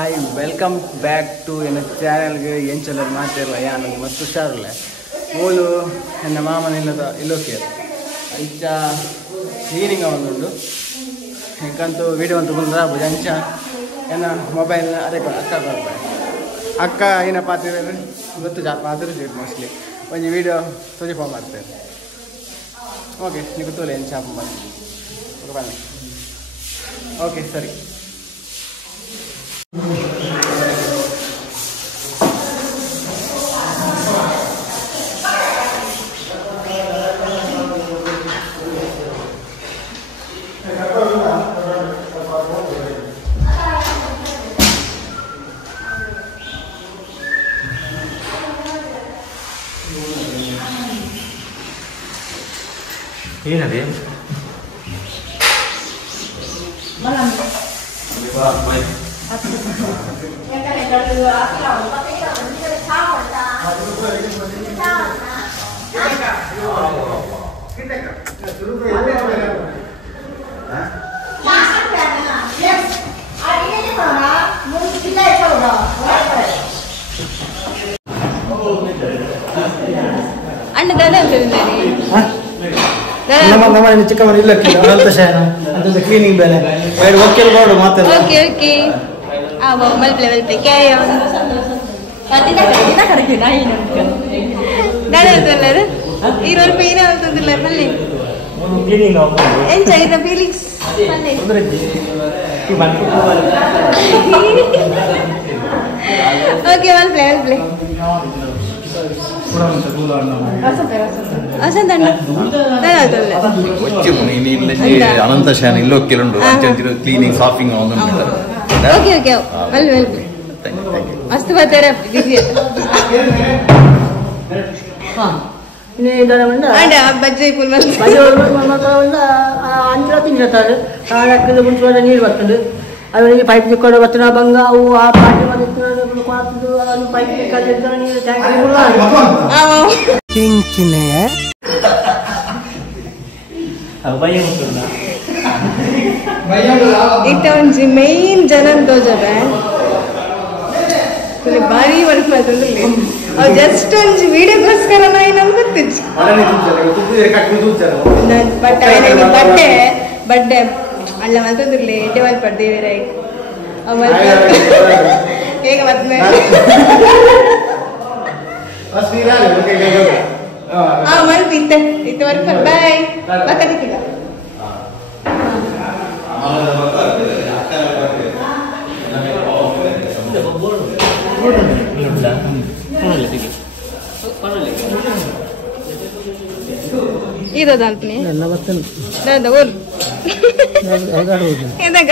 hi welcome back to ಎನ್ನ ಚಾನಲ್ಗೆ ಏನು ಚಲೋ ಮಾತಿರಲ್ಲ ಯಾನು ಮಸ್ತ್ ಹುಷಾರಿಲ್ಲ ಮೂಲು ನನ್ನ ಮಾಮನಿಲ್ಲದ ಇಲ್ಲೋಕೆ ಇಂಚ ಕ್ಲೀನಿಂಗ್ ಅವನುಂಡು ಯಾಕಂತೂ ವೀಡಿಯೋ ಅಂತ ಬಂದ್ರೆ ಅಂಚ ಏನ ಮೊಬೈಲ್ನ ಅದೇ ಅಕ್ಕ ಬರ್ತಾರೆ ಅಕ್ಕ ಏನ ಪಾತಿದ್ರೆ ಗೊತ್ತು ಪಾತ್ರ ಮೋಸ್ಟ್ಲಿ ಒಂದು ವೀಡಿಯೋ ತೋರಿಫಾ ಮಾಡ್ತಾರೆ ಓಕೆ ನೀವು ತೋಲೆ ಏನು ಶಾಪ್ ಬನ್ನಿ ಬನ್ನಿ ಓಕೆ ಸರಿ ಏನದೇ ಅಣ್ಣ ದಾದಾ ನಮ್ಮ ಚಿಕ್ಕಮ್ಮನ ಇಲ್ಲ ಅಂತ ಕ್ಲೀನಿಂಗ್ ಬೇರೆ ಓಕೆ ಮಾತಾಡ ಓಕೆ ಓಕೆ ಆ ಮಲ್ ಲೆವೆಲ್ पे क्या है ನಾಳೆ ಅಂತಲ್ಲರು ಈ ರೋಲ್ ಪೇ ಏನೇ ಅಂತಂದಿಲ್ಲ ಮಲ್ಲಿ ಏನ್ चाहिए ಫೀಲಿಂಗ್ಸ್ ಓಕೆ ಮಲ್ ಪ್ಲೇ ಅನಂತ ಶಾನ್ ಇಲ್ಲೋ ಕೆಲುಂಡು ಕ್ಲೀನಿಂಗ್ ಸಾಫಿಂಗ್ ಓಕೆ ಓಕೆ ವೆಲ್ ವೆಲ್ ಮಸ್ತ್ ಬರ್ತಾರೆ ಬಜ್ಜಿ ಫುಲ್ ಅಂಚಲ ತಿಂದಿರ್ತಾರೆ ಮುಂಚೆ ನೀರು ಬರ್ತದೆ ಅವರಿಗೆ ಪೈಪ್ ತಿಕ್ಕೊಂಡು ಬರ್ತಾನೆ ಬಂಗ ಅವು ಆ ಪಾಟಿ ಪೈಪ್ ಇತ್ತ ಒಂಜಿ ಮೇನ್ ಜನನ್ ತೋಜದೆ ಭಾರಿ ವರ್ಕ್ ಮಾಡ್ತಂದ್ರೆ ಅವ್ ಜಸ್ಟ್ ಒಂಜಿ ವಿಡಿಯೋಗೋಸ್ಕರ ನಮ್ಗೆ ಗೊತ್ತಿತ್ತು ಬಡ್ಡೆ ಅಲ್ಲ ಮಲ್ತಂದಿರ್ಲಿ ಎಡ್ಡೆ ಮಲ್ ಪಡ್ದೇವೆ ಹೇಗ ಮತ್ತೆ ಮಲ್ಪಿ ಇತ್ತ ವರ್ಕ್ ಬಾಯ್ ಬಕ್ಕದಿಕ್ಕಿಲ್ಲ ಇದಲ್ಪನಿ ದಾದ ಓಲ್ ಎದಾಗ